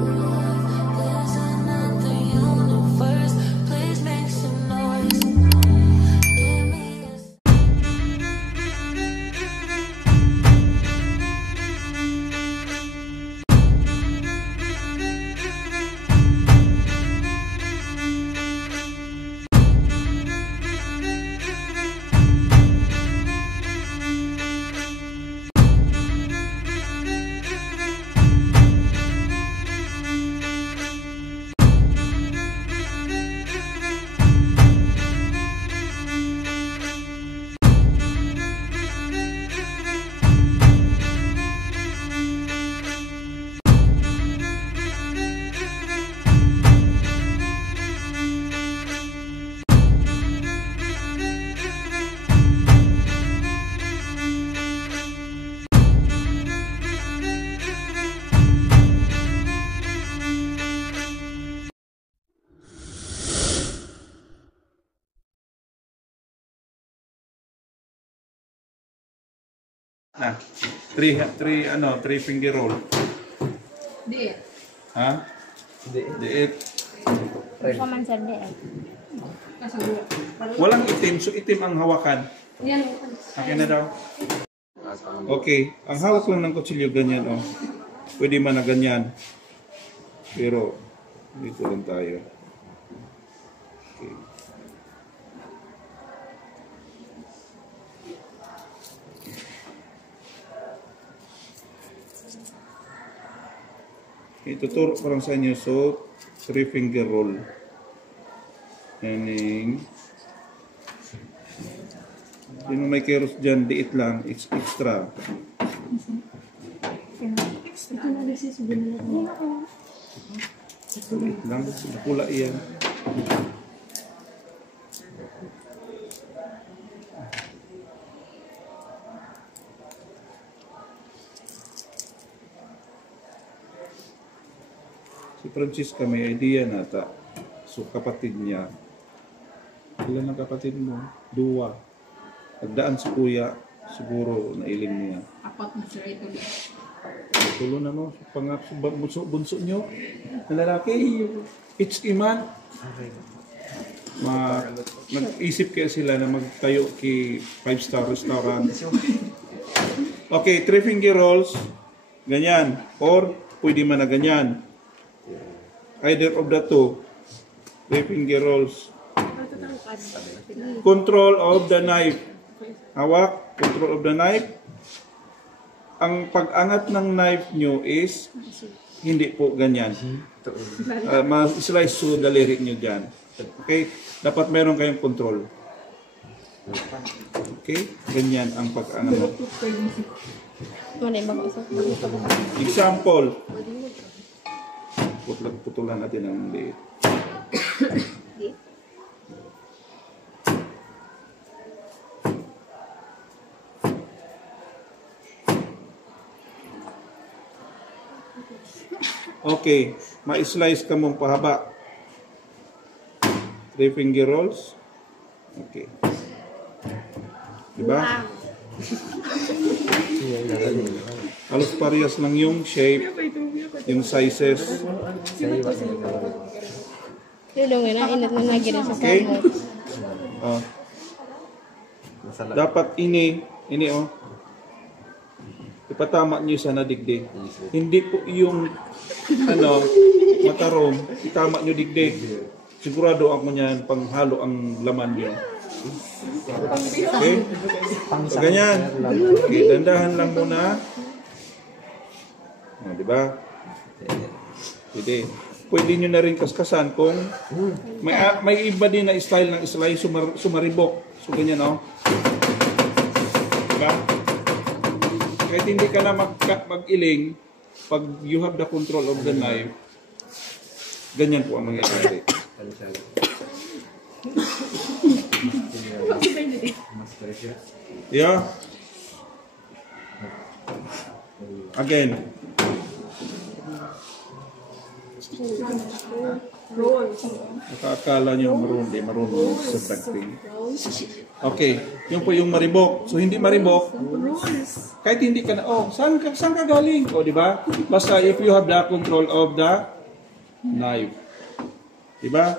There's another universe. Please make some noise. Give me a Ah, three finger roll. Di. Ha? Diit. Paman sir, diet. Walang itim, so itim ang hawakan. Yan. Akin na daw. Okay, ang hawak lang ng kutsilyo ganyan, oh. Pwede man na ganyan. Pero, dito lang tayo. Okay. Ituturo ko lang sa inyo, so, 3 finger roll. And then, sino may keros dyan, diit lang, it's extra. Diit lang, pula iyan. Si Francisca may idea nata. So kapatid niya. Ilan ang kapatid mo? 2. Nagdaan si kuya, siguro nailing niya. Apat na sir ito. Tulo na mo, bunso nyo, na lalaki, it's iman. Nag-isip kaya sila na magtayo kay 5-star restaurant. Okay, 3 finger rolls, ganyan. Or, pwede man na ganyan. Either of the two. 3 finger rolls. Control of the knife. Hawak, control of the knife. Ang pag-angat ng knife nyo is hindi po ganyan. Ma-slice so daliri nyo dyan. Okay? Dapat meron kayong control. Okay? Ganyan ang pag-angat. Example. Putulan natin ang liit. Okay, ma-slice ka mong pahaba. 3 finger rolls. Okay. Diba? Halos parehas lang yung shape, yung sizes. Okay? Dapat ini oh. Ipatama niyo sa nadigdig. Hindi po yung matarong, itama niyo digdig. Sigurado ako niyan panghalo ang laman niyo. Okay? So, ganyan. Okay, dandahan lang muna. Di ba? Pwede. Pwede nyo na rin kaskasan kung may iba din na style ng slice sumaribok. So, ganyan, no? Diba? Kahit hindi ka na mag-iling, pag you have the control of the knife, ganyan po ang mangyayari. Yeah. Again. Nakakala nyo marunong sa tagting. Okay, yun po yung maribok. So hindi maribok, kahit hindi ka na, saan ka galing? O, di ba? Basta if you have the control of the knife. Di ba?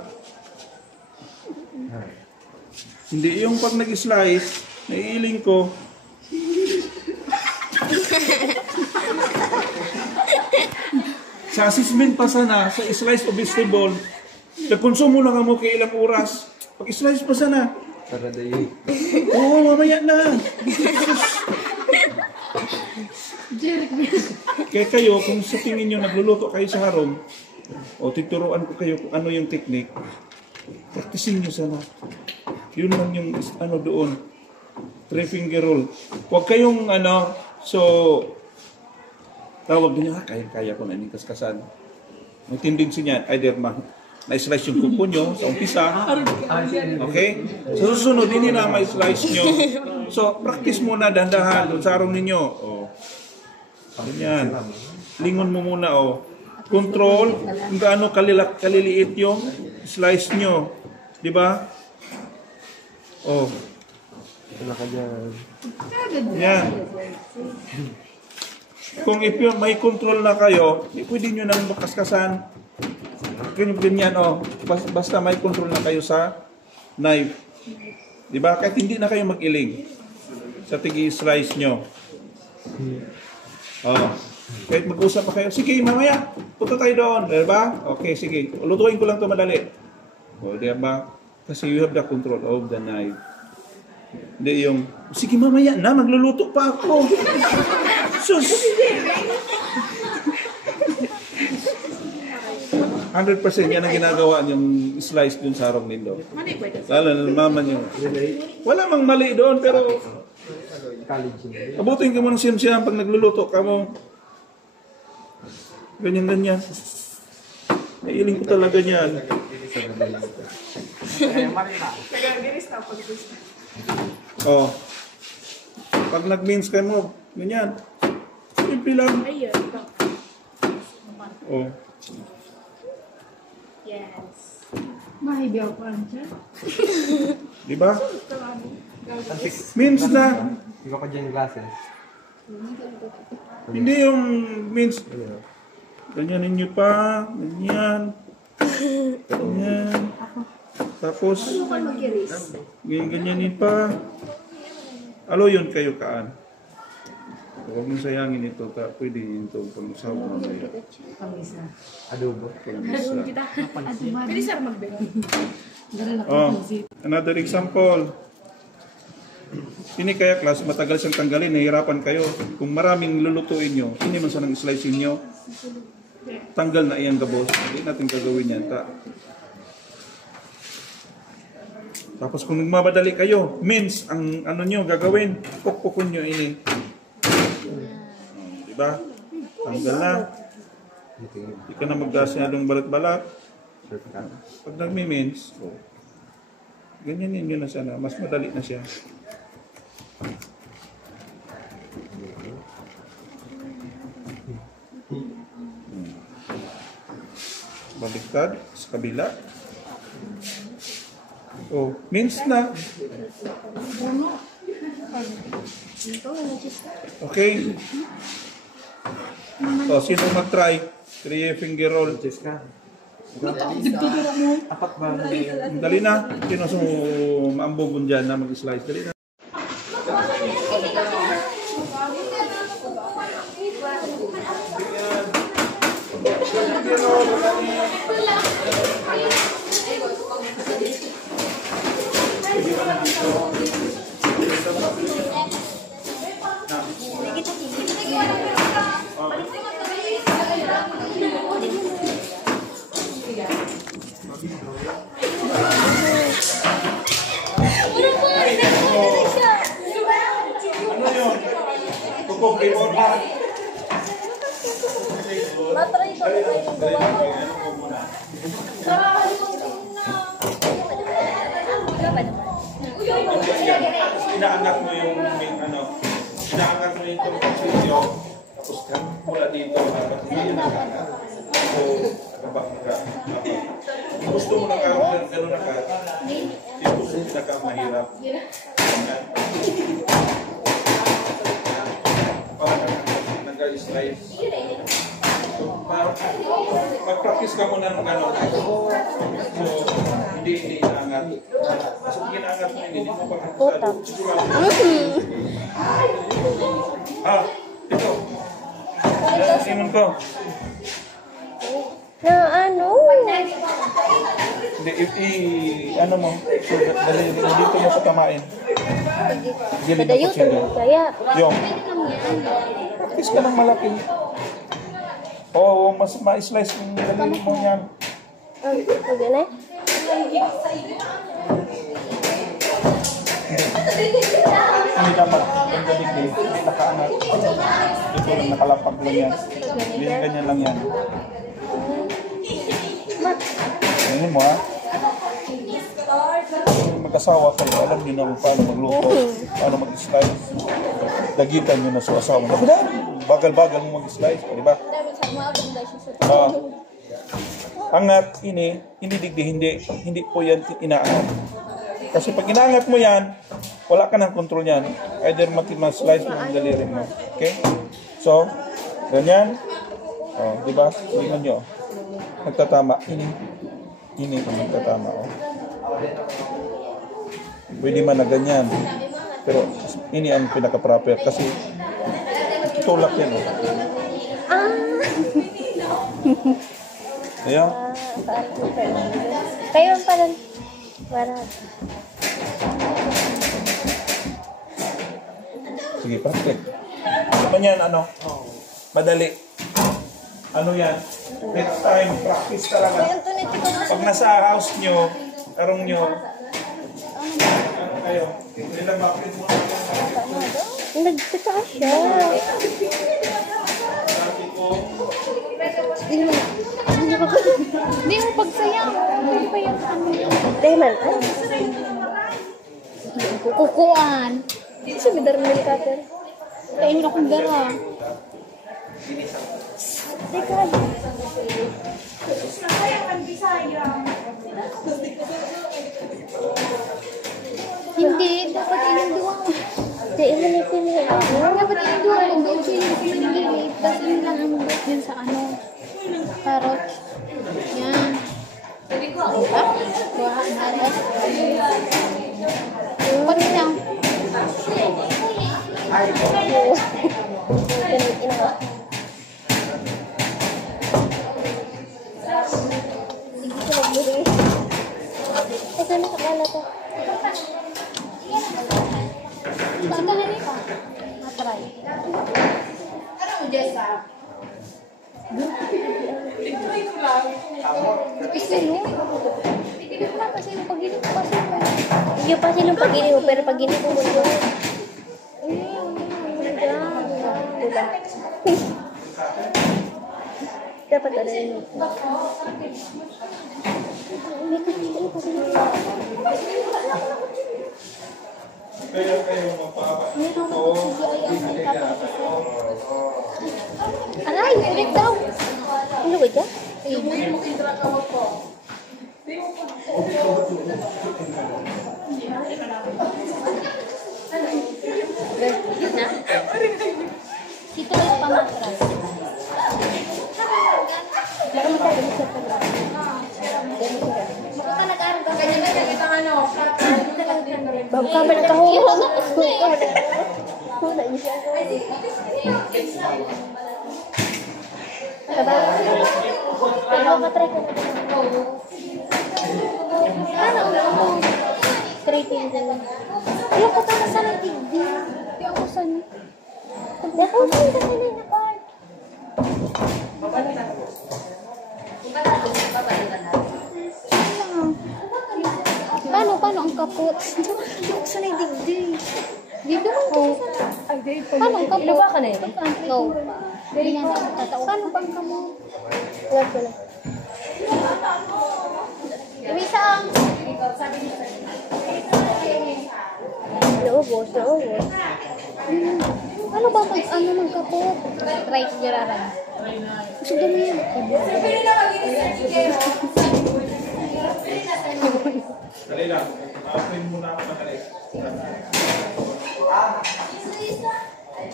Hindi yung pag nag-slice, naiiling ko. Sa assessment pa sana, sa slice of vegetable, nagkonsumo lang mo kay ilang oras. Pag-slice pa sana. Para dayo. Oo, mamaya na. Kaya kayo, kung sa tingin nyo nagluluto kayo sa harong, o tuturuan ko kayo kung ano yung technique, practicing nyo sana. Yun lang yung ano doon. 3-finger roll. Huwag kayong tawag din nyo, kaya ko na ini kaskasan. Ang tendency niyan, either na-slice yung kuko nyo sa umpisa. Okay? So, susunod, hindi na ma-slice nyo. So, practice muna dandahan doon sa arong ninyo. Ganyan. Lingon mo muna, Control, kung gaano kaliliit yung slice nyo. Di ba? Wala ka dyan. Yan. Kung may control na kayo, pwede nyo nang makaskasan. Ganyan, basta may control na kayo sa knife. Diba? Kahit hindi na kayo mag-iling sa tigi-slice nyo. Kahit mag-usap pa kayo, sige, mamaya, punta tayo doon. Diba? Okay, sige. Lutuin ko lang ito madali. Diba? Kasi you have the control of the knife. Hindi yung, sige mamaya na, magluluto pa ako. Sus! 100% yan ang ginagawa yung slice dun sa harong nindo. Lalo na mama nyo. Wala mang mali doon, pero abutin ka mo ng siyam-siyam pag nagluluto ka mo. Ganyan-ganyan. Naiiling ko talaga niyan. Pag nag-mince ka mo, ganyan. Simple lang. Yes. Mahibiyaw ko lang siya. Diba? Mince na. Ikaw ka dyan glasses. Hindi yung mince. Ganyan ninyo pa. Ganyan. Ganyan. Tapos, ganyan pa. Alo yun kayo kaan. Huwag mong sayangin ito. Pwede yun ito. Pag-usaw mo na yun. Adobo. Pwede sir magbigay. Another example. Ini kaya class, matagal siyang tanggalin, nahihirapan kayo. Kung maraming lulutuin nyo, hindi man sanang slicing nyo, tanggal na iyang gabos. Hindi natin gagawin yan. Tapos kung nagmamadali kayo, mince ang ano nyo gagawin, pukpukun nyo ini. Diba? Tanggal na. Hindi ka na magdasyadong balat-balat. Pag nagmi-mince, ganyan yun na siya na. Mas madali na siya. Baliktad sa kabila. Mince na. Okay. Sino mag-try? 3-finger roll. Apat ba? Dali na. Sino maambogon dyan na mag-slice? Dali na. Inaangat mo yung inaangat mo yung video, tapos mula dito, tapos hindi na Baba ka. Gusto mo na gano'n na ka? Ito sa pinakamahirap. Parang nag-slide. So, mag-practice ka muna ng gano'n. So, hindi inaangat. So, inaangat mo, hindi mo pagkakasado. Sigurado. Ito. Simon ko. Na ano? Hindi, ano mo, so, dali, dito mo patamain. Gilid na Padayo, kutsara. kaya. Yung, practice ka ng malaki. Oo, mas ma-slice yung daliri mo yan. Pwede na? Hindi dapat, ang daligdig, hindi nakaangat. Dito lang, nakalapag lang yan. Hindi ganyan lang yan. Ganyan mo ha. Kung mag-asawa kayo, alam nyo na kung paano magluto, paano mag-slice. Dagitan nyo na sa asawa. Bagal-bagal mo mag-slice, di ba? Angat, hindi digdi, hindi po yan inaangat. Kasi pag inaangat mo yan, wala ka ng control yan. Either mas-slice mo ang daliri mo. Okay? So, ganyan. Oh, di ba? Tingnan nyo. Nagtatama. Ini kung nagtatama. Oh. Pwede man na ganyan. Pero ini ang pinaka-proper. Kasi tutulak yan. Oh. Ayan. Kayo pa rin. Para. Sige, practice. Naman yan, ano? Madali. Ano yan? Next time, practice talaga. Pag nasa house nyo, karong nyo, ano kayo? Nilang bakit mo na Nagtata siya. Hindi mo pagsayaw. Hindi pa yung ano. Dahil man. Kukuan. Kasi may darmil ka, pero. Kaya mo akong dara. Teka. Hindi, dapat ininduwa. Hindi, imanipili. Dapat ininduwa. Doon siya yung pinagilid. Tapos yun lang ang buhok din sa ano. Carrot. Yan. Diba? Kuha na rin. Pati lang. Ito na kakala to. Pagkahan pa. Matry. Kasi no? Wala kasi yung pag-inig pa siya. Yung pa silang pag-inig mo, pero pag-inig mo mo yun. Dapat ano yun. kayo magpapa. Aray, ulit daw. Ano ba dyan? Dito yung pamatras. Bago ka ba nagkahulog? Wala niya. Kaba? Ano ka try ko? Ano? Try ko yun. Ayoko tama sa natigdi. Ayoko sa ni. Ako saan ka na na card? Paano ang kapot? Ayoko sa natigdi. Dito ko. Paano ang kapot? Iluwa ka na yun? No. Ganyan na ako tatao. Paano bang kamo? Love ko na. Iwisang. Naubos. Ano ba magkapot? Try ko giraran. Gusto mo yan. Dali lang. Open muna ako ng alis.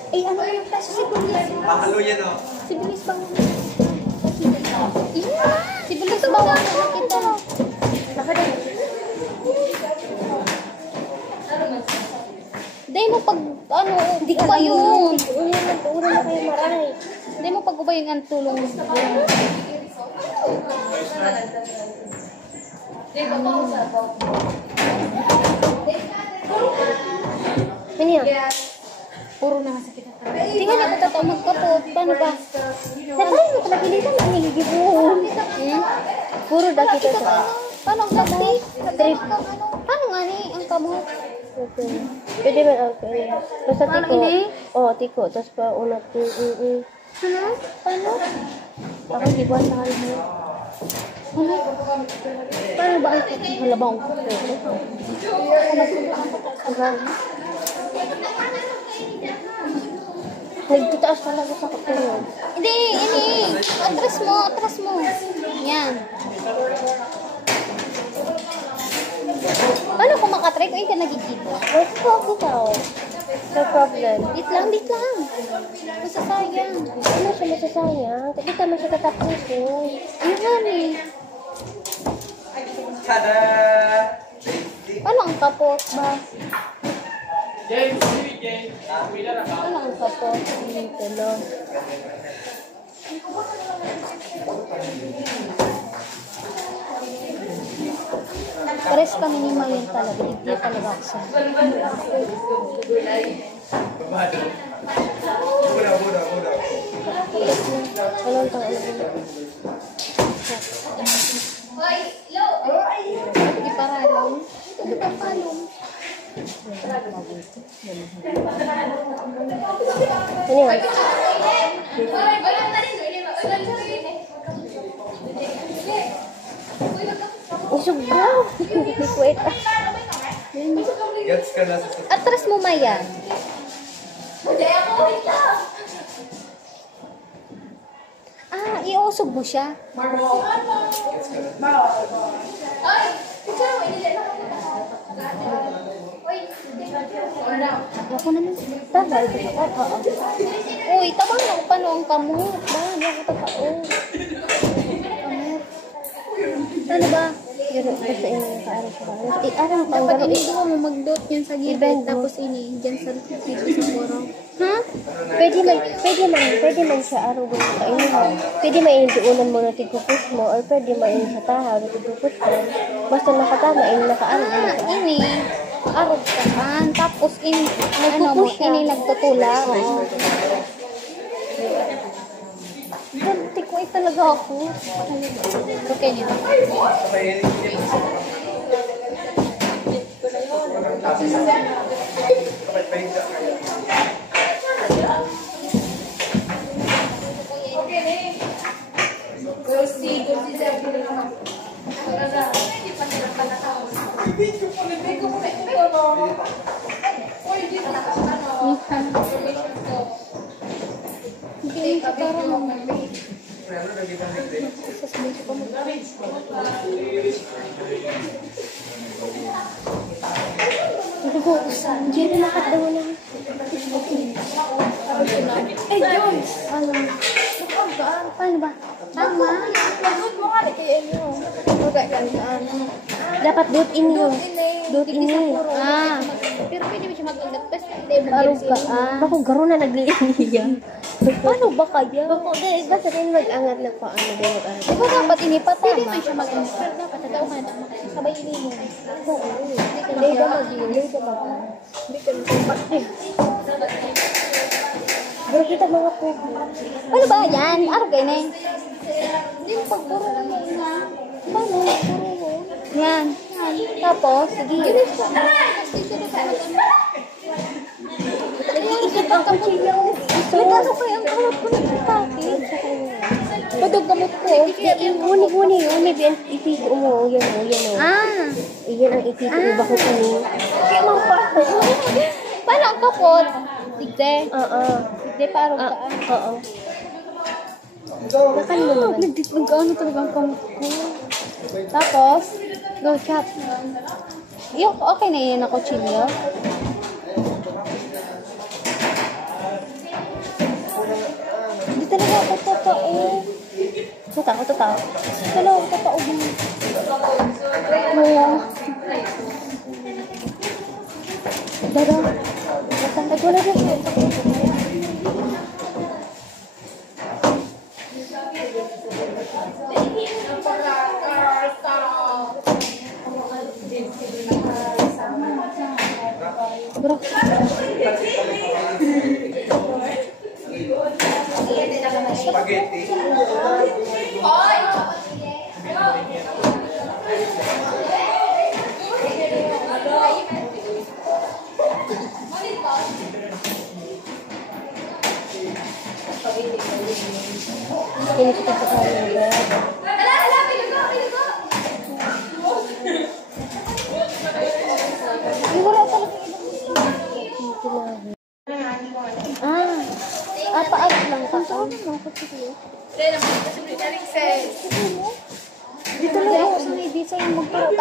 Eh, ano yung kasi si Bilis? Mahalo yan o. Si Bilis bang Si Bilis bang nakita? Hindi mo pag, hindi ka ba yun? Una na kayo maray. Hindi mo pag ubay ang tulong. Ano yan? Puro na sa kita. Tingnan ako totoo magkapot. Paano ba? Naparin mo talaga dito na nagigibon. Puro daki ito sa Paano ang kapot? trip. Paano nga ni ang kamot? Okay. Pwede man okay. Basta Paano tiko. ini? Oo, tiko. Tapos pa unat. Ano? Paano? Ako gibuan sa kanya mo. Ano? Paano ba ang halabang? Nagtitaas talaga sa kapatid. Hindi, ini. Atras mo. Yan. Paano kung makatry ko, hindi ka nagkikita? Let's talk it out. No problem. Dit lang. Masasayang. Ano siya masasayang? Hindi ka man siya katapusin. Yun yan eh. Tada! Paano ang kapot ba? Paano ang kapot? Dito, no? Pares kami ni Mayan talaga. Hindi talaga ako sa. Anong tang ano? Hindi paralong. Hindi pa palong. Ano yan? Isugaw! Wait. Gets ka na sa Atras mo, Maya. Iusog mo siya. Ako naman. Tama, ito sa oo. Uy, tabang lang paano ang kamot. Ba, hindi ako tatao. Kamot. Ano ba? Pero basta ini nakaaraw sa bahay. Araw pa. Dapat ini doon mo mag-dot yan sa gilid. Tapos ini, dyan sa dito sa poro. Ha? Pwede man sa araw ba sa inyo ha. Pwede man yung duunan mo na tigpupus mo or pwede man yung sa tahaw na tigpupus mo. Basta nakatama yung nakaaraw. Ini. Arog ka. Tapos ini, ano mo, ini nagtutula. Oo. Ganti ko talaga ako. Okay niya. Hindi ka parang Diyan na nakatawa na. Eh, Jones! Ano? Paano ba? Tama. Lagot mo ka. Kaya inyo. Okay, ano? Dapat dot in yun. Dot in yun. Pero pwede mo siya mag-ingat. Basta hindi mo Arog ka. Bako garo na nagliliya. Paano ba kaya? Bako dahil basta rin mag-angat na paano din mag-angat. Di ba dapat inipatama? Pwede mo siya mag-ingat. Pero dapat natauhan. Sabay ini mo. Hindi ka mag-angat. Hindi ka mag-angat. Bro, kita mga po. Ano ba yan? Arog kayo na eh. Hindi mo pagpuro na mo na. Paano? Puro mo. Yan. Tapos, sige. Nag-iisip ang kutsilyo. Nagkano kayo ang kamot ko nagkakakit? Padog kamot ko. Uni, biyan itito mo. Yan o. Iyan ang itito mo. Bako kini. Paano ang kapot? Tigde. Oo. Tigde pa arog taan. Oo. Nakan mo naman. Nag-ano talaga ang kamot ko. Tapos, go chop. Yung, okay na yun ako, chilyo. Hindi talaga ako totoo. Totoo. Talaga ako totoo. Wala. Dara. Wala din. Bro. Spaghetti. Pinipit ko tayo. Wala talaga. Paayos lang ka. Dito lang ako sa may dito yung magturo.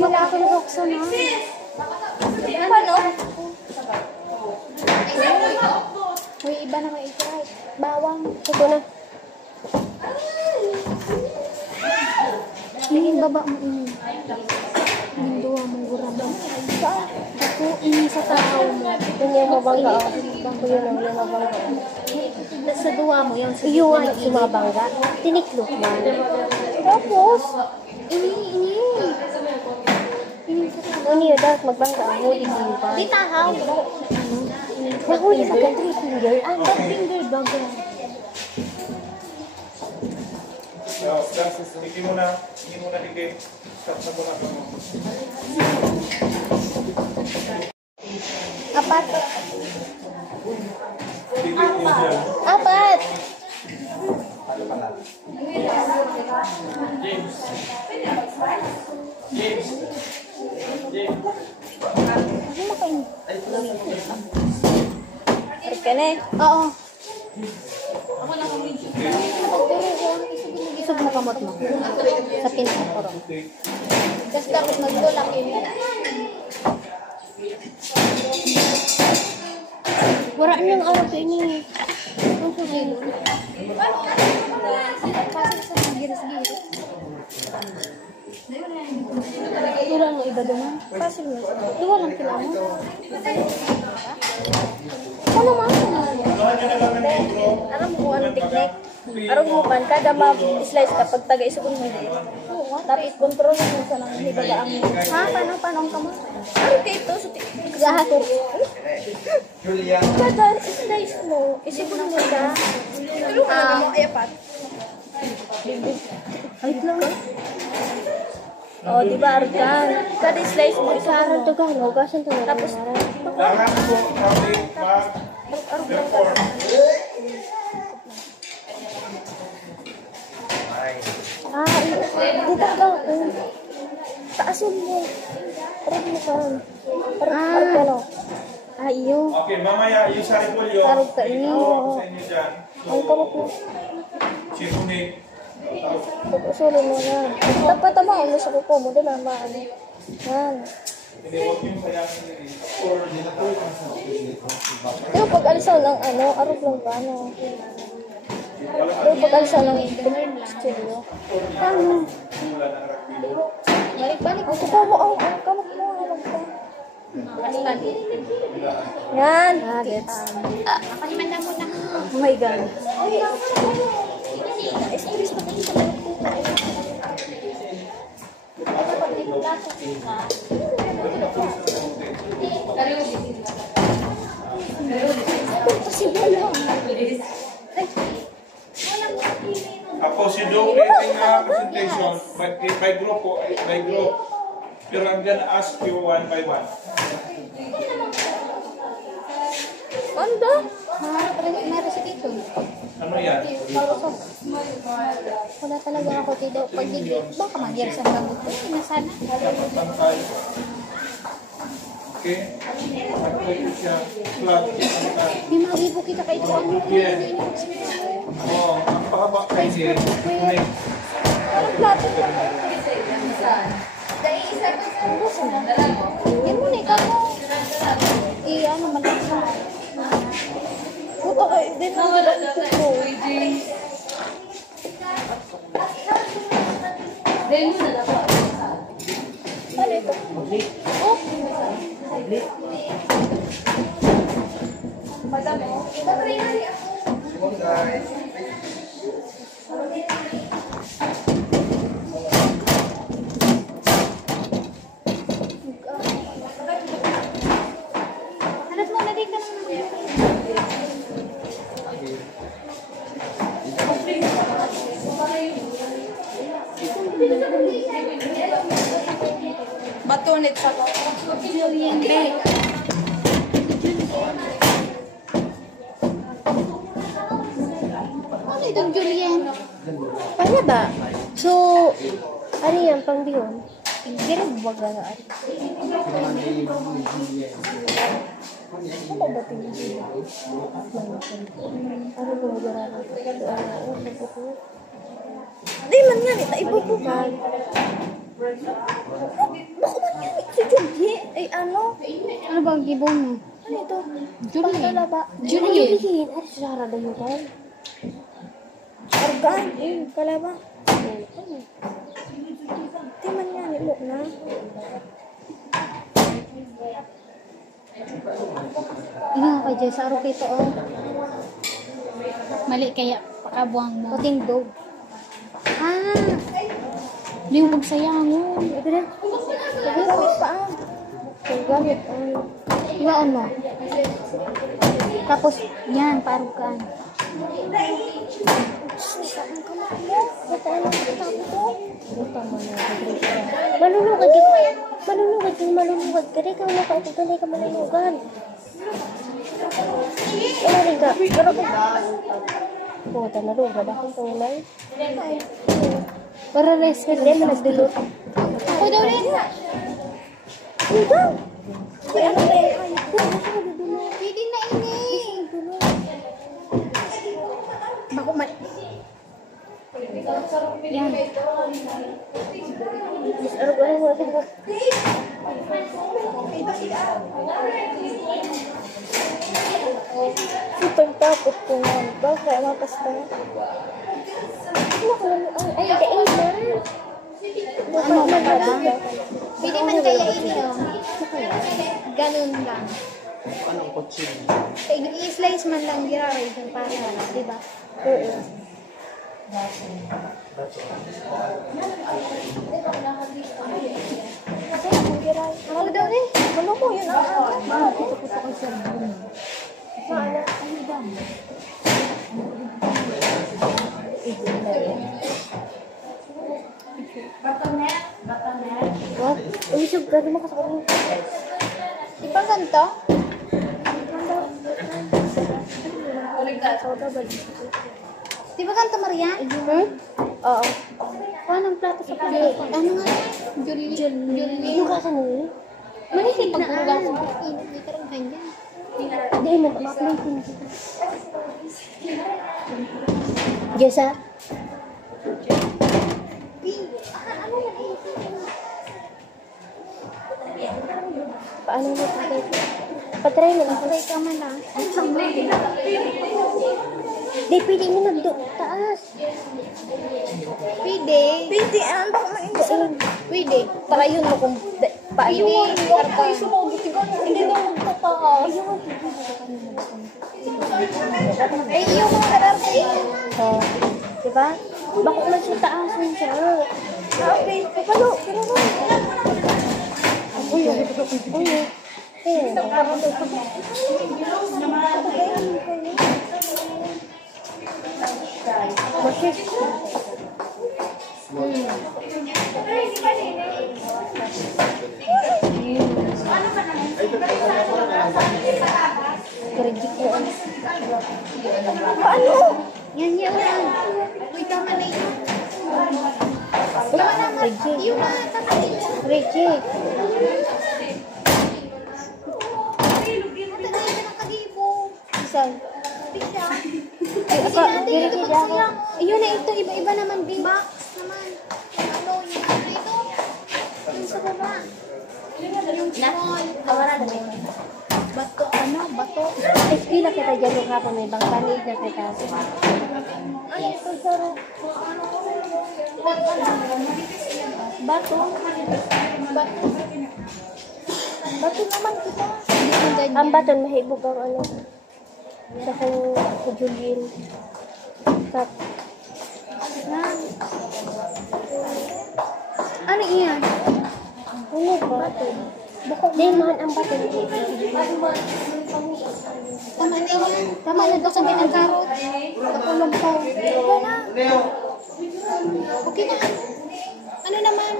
Wala ako na ako sana. Paano? Uy, iba na may i-try. Bawang. Ito na. Yung baba mo ini. Yung duwa mong gurado. Saan? Ako ini sa tao mo. Yun yung mabangga. Bangko yun ang yung mabangga. Sa duwa mo yung sa Yung nga sumabangga. Tiniklok man. Tapos, ini. Ano yun dapat magbangga ang huli din ba? Di tahaw. Nahuli sa ka 3 finger. Ba't finger bago? Hindi mo na higit. Stop na muna. Apat. Higit mo dyan. Apat. Ano makain? Arit ka na eh. Oo. Isog mo kamot mo. Sa pinakaporong. Kasi dapat magtulak yun. Wala nang araw ko ini. Ang sugilo. Pasok sa mga giras-giras. Wala nang iba doon. Pasok mo. Duwa lang kailangan. Ano man? Aram mo anong teknik? Aram mo man, kada ma-slice kapag taga-isubon mo din. Tapos control mo sa nang hibagaan mo. Ha? Paano ang kamot? Ano dito? So, Lahat. Julia. kada slice mo, isubon mo siya. Ah. Ay, apat. Ay, lang. Oh, di ba, Arkan? Kada slice mo, isubon mo. Ito hugasan to na. Tapos, Lahat po kami mag-report. dito ka. Taasin mo. Parang mo ka. Parang ano. Iyo. Okay, mamaya yung sa repolyo. Tarog ka ini. Sa inyo dyan. Ang kamot mo. Chirunik. Pag-usulin mo na. Dapat tama mo sa kuko mo. Doon na maano. Yan. Hindi, huwag yung sayangin nila. Or Pero pag alisaw ng ano, arog lang ka, ano. Pero pag alisaw ng studio. Paano? Balik-balik. Ang kuko mo, ang kamot mo, arog ka. Yan. Gets. Nakaliman mo na. Oh my God. Stress na kayo sa mga puta. Ako si Doc getting presentation by group po, by group. Pero I'm gonna ask you one by one. Anda? May recitation. Ano yan? Wala talaga ako dito. Pag baka mag-years ang bago ko. Nasana. Pantay. Okay? Nag-open siya. Flat. Di magibo kita kay ito. Ano ko Yeah. hindi ko Oo, ang pahaba kay Sir. Connect. Parang plato ko. Yan mo na ikaw mo. Ano, malakas na. Puto kayo. Di na malakas ko. Ano ito? Oh! Hanap mo na din ka naman. Batonit sa to. Ano itong Julian? Paano ba? So, ano yan, pang bihon? Ganun ba ganaan? Ano ba tingin? Ano ba ganaan? Di man nga, ibubukan. Bako man yun, si Julie. Ay, ano? Ano ba ang gibon mo? Ano ito? Julie. Pangkalaba. Julie. Julie. Ay, Sarah na yun tayo. Argan. Kalaba. Di man nga, nilok na. Ingat ka dyan, sa araw kito, oh. Mali kaya pakabuang mo. Puting dog. Ah! Hindi mo magsayangon. Ito na. Gamit pa ah. Gamit ang... Iwaon mo. Tapos, yan, parukan. Malulugad ka. Malulugad ka. Malulugad ka. Di ka makaupo ka. Di ka malulugad. Wala rin ka. Pero kung... Puta, nalugad ako tunay. Para rest ka Hindi mo nagdulot. Ako daw rin. Ikaw! Uy, ano ba eh? Pwede na ini. Bako man. Yan. Ano mo na Super tapos ko nga. Bakit makasta? Ay, kain na. Ano ba lang? Pwede man kaya ini, oh. Ganun lang. Anong kotse? I-slice man lang giraway dyan para, di ba? Oo. Ako daw rin. Ano mo yun? Kuto-kuto ko siya. Ano ba? What? Uy, sub, gano'n mo kasama. Di ba ganito? Di ba ganito, Maria? Oo. Paano ang plato sa plato? Ano nga? Julie. Yung kasa mo Manihig na Hindi ka rin ganyan. Hindi, mag-upload ko na kita. Jessa? Paano mo patay? Patry mo lang. Patay ka man lang. Di, pwede mo nagdo. Taas. Pwede. Pwede, ano ba mainsan? Pwede. Para yun mo kung paano. Hindi na magtataas. Ay, yung mga kararte. Oh, diba? Bako man siya taasan siya. Okay, palo. Uy, Paano? Yan lang. Uy, tama na yun. Tama na, Yun na, tama na yun. Reject. Ay, ako, dili kita ako. Ayun na ito, iba-iba naman din. Box naman. Ano, yung ano ito? Yung sa baba. Yung small. Awara na may. Bato, ano? Bato. Ay, kila kita dyan yung hapon may bang panid na kita. Ay, ito, saro. Bato. Bato. Bato naman kita. Hindi ko ganyan. Ang baton, mahibog ang ano. Sa kung Julian. Kap. Yan. Ano iyan? Ano ba? Di man ang baton. Tama na yan. Tama na daw sabi ng karot. Nakulong ko. Okay na. Okay na. Ano naman?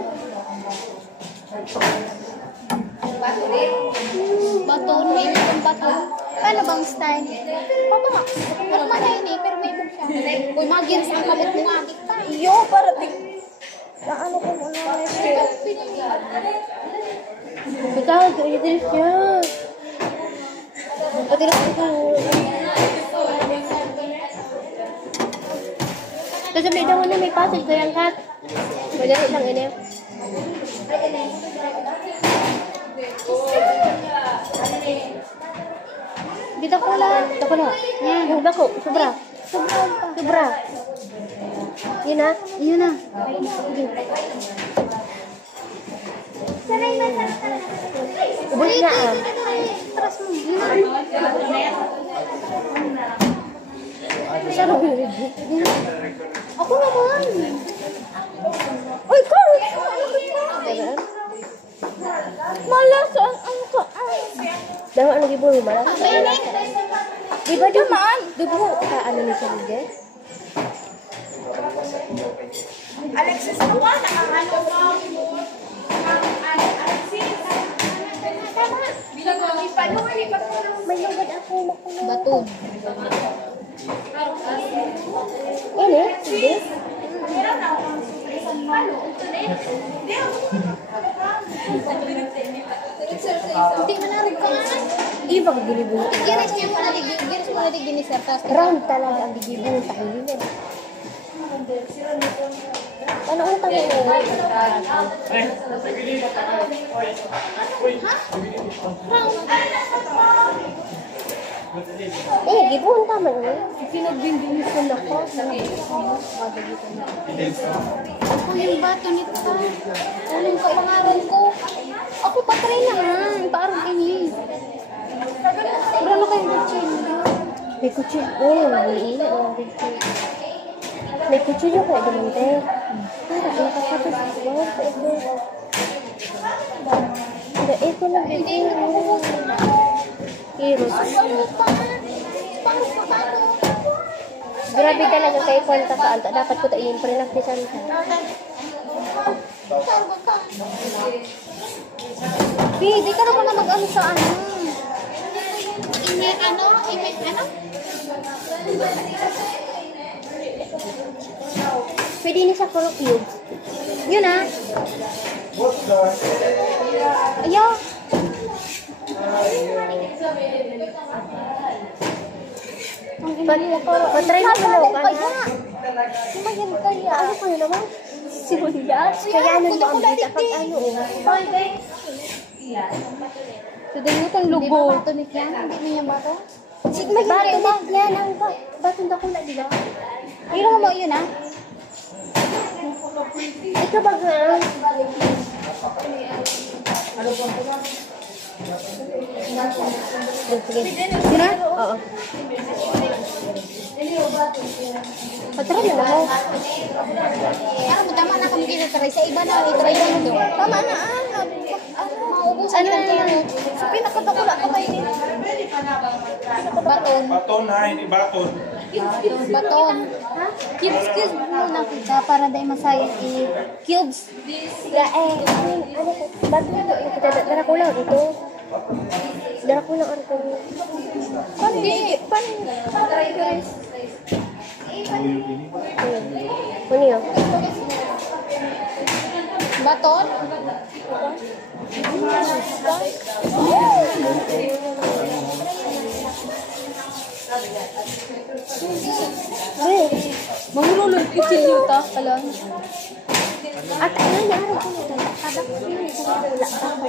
Baton. May ibang baton. Paano bang style? Papa, pero manayin eh. Pero may ibang siya. Uy, mga giras ang kabit mo nga. Iyo, para ano ko muna na siya. Ikaw, ito siya. O, tira ko. Tapos sabi daw na may passage ko yung kat. Madali lang ini. Dito ko lang. Ito ko na. Yan. Yung bako, sobra. Sobrang pa. Sobra. Yun na. Yun na. Ubus na ah. Tras mo. Yun na. Sarap yun. Ako naman. Uy, Carl! Ganaan? Malas. Ano ka? Dawa ano gibo mo malas? Mainit. Di ba dumaan? Dugo ka ano ni sa bide? Alexis, ano ba? Nakakano mo? Alexis. May lugad ako makulong. Baton. Ini, sige. Hindi mo narig ka nga. Iba ka ginibo. Giris niya mo narig. Giris mo narig ginisertas. Round talaga ang gigibo ng tahilin. Ano ang tanong mo? Gibon tama niya. Pinagbinding ko na ko. Ako yung bato nito. Anong kapangalan ko? Ako patry naman. Parang ini. Pero ano kayong butsin? May kutsilyo. Oh, maliina ang kutsilyo. May kutsilyo ka, Dumante. Para, nakakatas. Wow, pa ito. Ito lang, Hindi baby. na ako. Heroes. Ano pa? Paano pa paano? Grabe talaga kay kwenta ka, Alta. Dapat ko tayo yung prinaktisan ka. Saan ba ka? Di ka na ba na mag-ano sa ano? Ano? Pwede ni sa color cube. Yun ah. Ayaw. Patry mo na ako. Sumayan kaya. Ano ko yun naman? Simulyas. Kaya ano ba ang bita pag ano eh. So, din itong lugo. Di ba bato ni Kian? Hindi niya bato? Sigma bato na yan ang batong dakula dila. Pero mo yun ah. Ito ba nga? Sige. Yun ah? Oo. Patry mo na ako. Ano mo, tama na kami dito. Try sa iba na. I-try na mo. Tama na ah. Maubusan Ano ka na kayo. yan? Sa pinakadakula ka kayo din. Baton. Baton na, hindi baton. Baton. Cubes muna kita para dahil masayang cubes. Ya eh, ano bato na to? Kita dara ko lang ito. Dara ko lang ito. Pandi. Ano yun? Baton. Mahululog kutsilyo ta. Alam. At ano na araw ko nito? Kadak ko yun. Wala pa ko.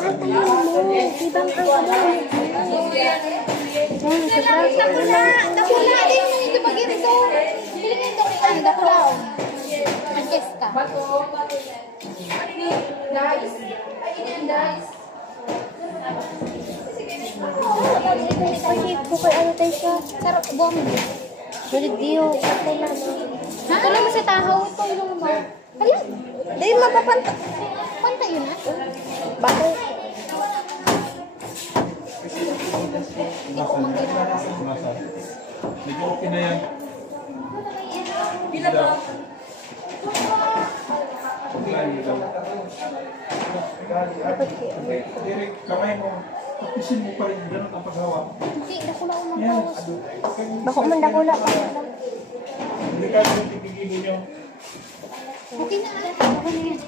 At ano mo? Ibang ang kabang. Dakula din mo ito pag ito. Hilingin ito kay ang dakula. Ang kesta. Kasi bukay ano tayo siya. Sarap buwang mo. Sulit diyo. Patay na. Ha? Ito lang mo sa tahaw. Ito lang mo. Hala. Dahil mapapanta. Panta yun ha? Bakit? Nasaan? Medyo okay na yan. Pila ba? Direk, kamay mo. Tapisin mo pa rin. Ganun ang paghawa. Hindi. Dakula ko ng Yan. tawas. Bako man dakula pa. Hindi ka yung pipigilin nyo. Okay na. Okay na yan.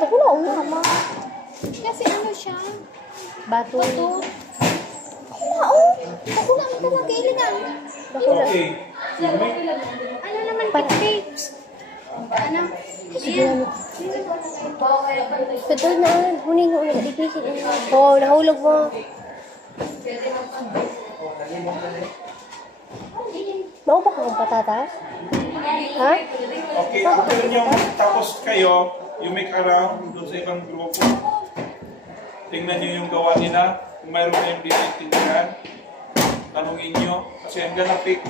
Dakula ko na ma. Kasi ano siya? Bato. Bato. Oo. Dakula mo talaga. Kailangan. Okay. Ano naman cupcakes? Ano? Totoo na. Huning ko na. Dipisin. Oo, nahulog mo. Mau ba kang patatas? Ha? Okay, after nyo tapos kayo, you make around doon sa ibang grupo. Tingnan nyo yung gawa nila. Kung mayroon kayong dinitindihan, tanungin nyo. Kasi I'm gonna pick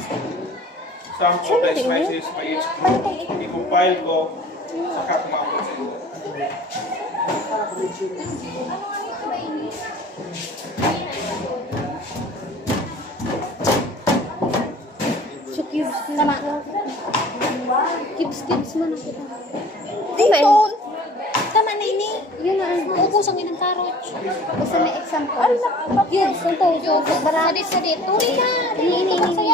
some of the spices by each group. I-compile ko, saka kumapot sa inyo. So, cubes. Tama. Cubes mo na kita. Dito! Tama na ini. Yun na. Ubus ang inang karot. Gusto may example. Cubes. Ito. Sadit. Tuli na. Ini. Ini.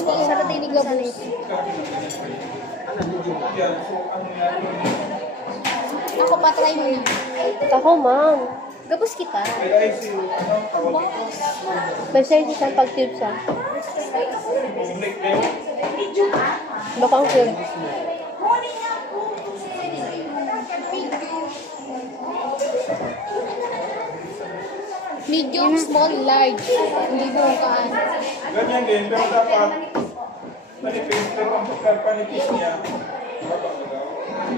Sarap na inigabos. Ako pa, try mo na. Ako, ma'am. Gabos kita. Kaya si, tawag ito? Basta yung isang pag-cubes ah. Public kayo. Baka ang cubes. Medium, small, large. Hindi bukaan. Ganyan din, pero dapat manipis, pero ang pagkapanipis niya,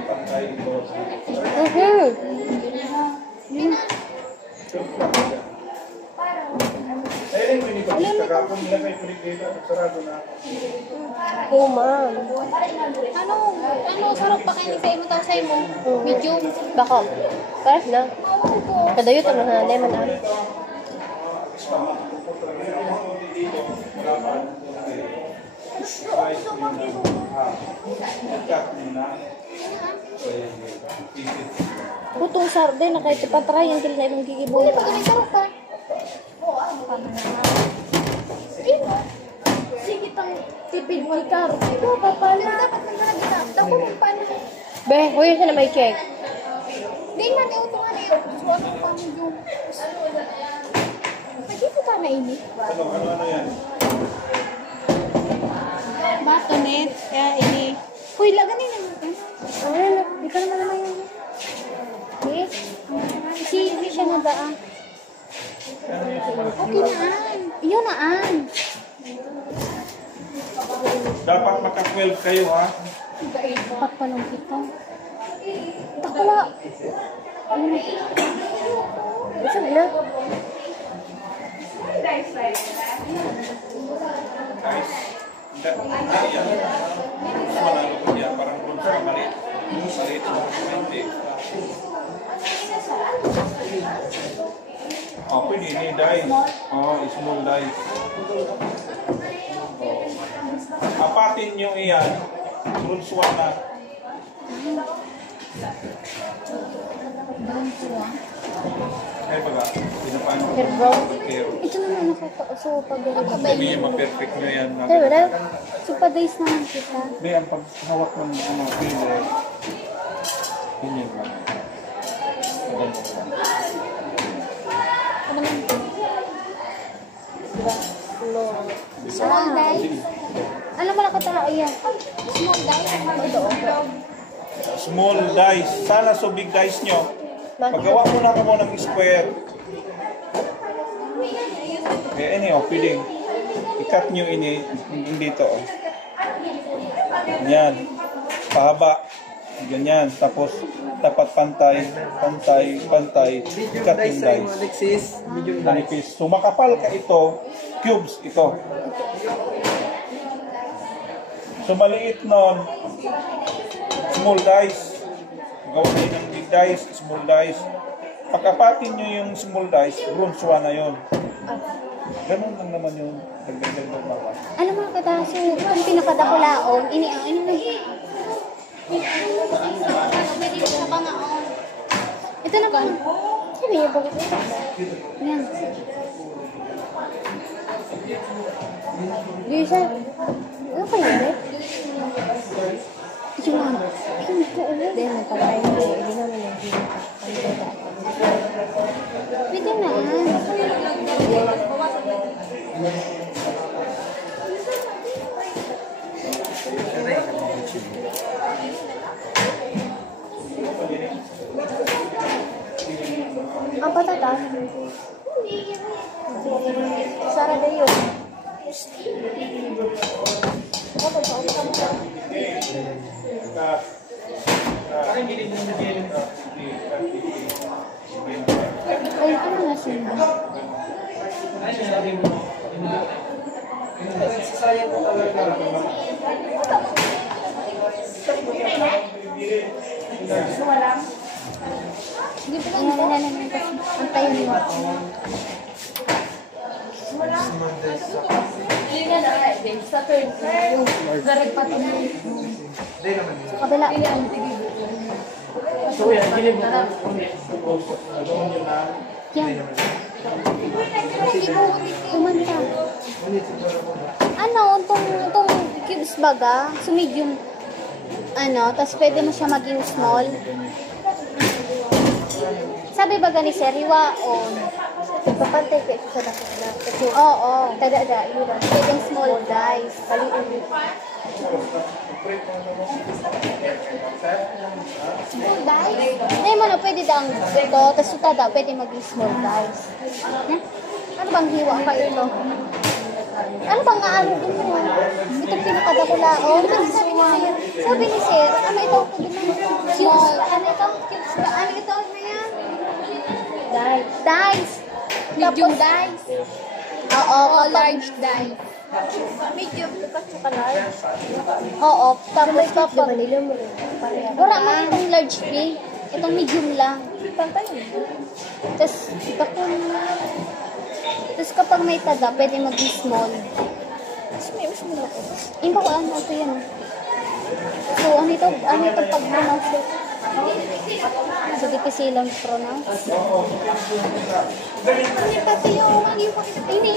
pantay ito. Ayun yung minipagis ka kapon nila kay Pilipino at sarado na. Oo, ma'am. Ano, sarap pa kayo sa imo, sa imo. Medium. Baka. Paras na. Kadayot ang mga lemon ah. Putong sarde na kahit ipatry yung kila sa ibang gigibong. Hindi pa ganun sarap ka. Sige tang tipid mo ikaro. Ito, papala. Dapat nang nagita. Dapat mo paano. Be, huwag siya na may check. Di man, iutungan na yun. So, ano pa medium? Pagkito ka na ini. Ano yan? Batonet. Kaya ini. Uy, laganin naman ka. Ano, di ka naman naman yun. Eh? Kasi hindi siya nagaan. Okay naan. Iyon naan. Dapat maka-12 kayo ha. Dapat pa nung kita. Takula. Isag na. Guys, hindi yan. Manalo ko niya, parang kung sa maliit. Yung maliit mo, hindi. Oh, pwede ini dice. Oh, small dice. Oh. Apatin nyo iyan. Runswa na. Kaya baga, pinapaan ko. Hair brown. Pero, Ito naman nakataoso pag sabi niya, ma-perfect nyo yan. Ano na? So, pa-days naman kita. Hindi, ang paghawak ng ano, pili. Ganyan lang. Ganyan lang. Ano man? Diba? Small. Small dice. Ano mo nakatao yan? Small dice. Small dice. Sana so big dice nyo. Paggawa mo na mo ng square. Kaya ini oh, piling. I-cut nyo ini dito oh. Ganyan. Pahaba. Ganyan. Tapos dapat pantay. I-cut yung dice. Alexis, medium dice. Manipis. So makapal ka ito, cubes ito. So maliit nun, small dice. Gawa din ng big dice, small dice. Pagkapatin nyo yung small dice, bronze 1 na yun. Ganun lang naman yung dagdag ng mga. Ano mga kataso? Kung pinakadakulaon, ini ang ano na. Ito na ba? Sabi niya ba ko? Yan. Lisa, ano kaya ulit? Yung ano? Hindi, nagkakain mo. Hindi naman yung Pwede na. Ang patata. Sara na yun. Ay, ano na siya? Hindi pa lang ito. Antayin mo. Kabila. Yan. Kumanta. Ano, itong cubes baga, so medium, ano, tapos pwede mo siya maging small. Sabi baga ni Sir, hiwaon. Papantay ko ito sa dapat na. Kasi, Oo. tada, yun lang. Pwedeng small dice. Paliin. Small dice? Hindi mo na pwede daw ito, tapos ito daw, pwede maging small dice. Ano bang hiwa pa ito? Ano bang aalog ito? Itong pinakadakulaon. Sabi ni Sir, ano ito? Small. Ano ito? Ano ito? Ano yan? Dice. Medium dice. Oo, large dice. Medium, bukas sa large. Oo, tapos Diba kapag nila mo rin? wala man itong large fee, itong medium lang. Pantay. Tapos, kapag may tada, pwede maging small. Mas malaki. Yung ko ano ito yan. So, ano ito pag-pronounce? So, di kasi lang pronounce. Ano pati yung, ano yung ini.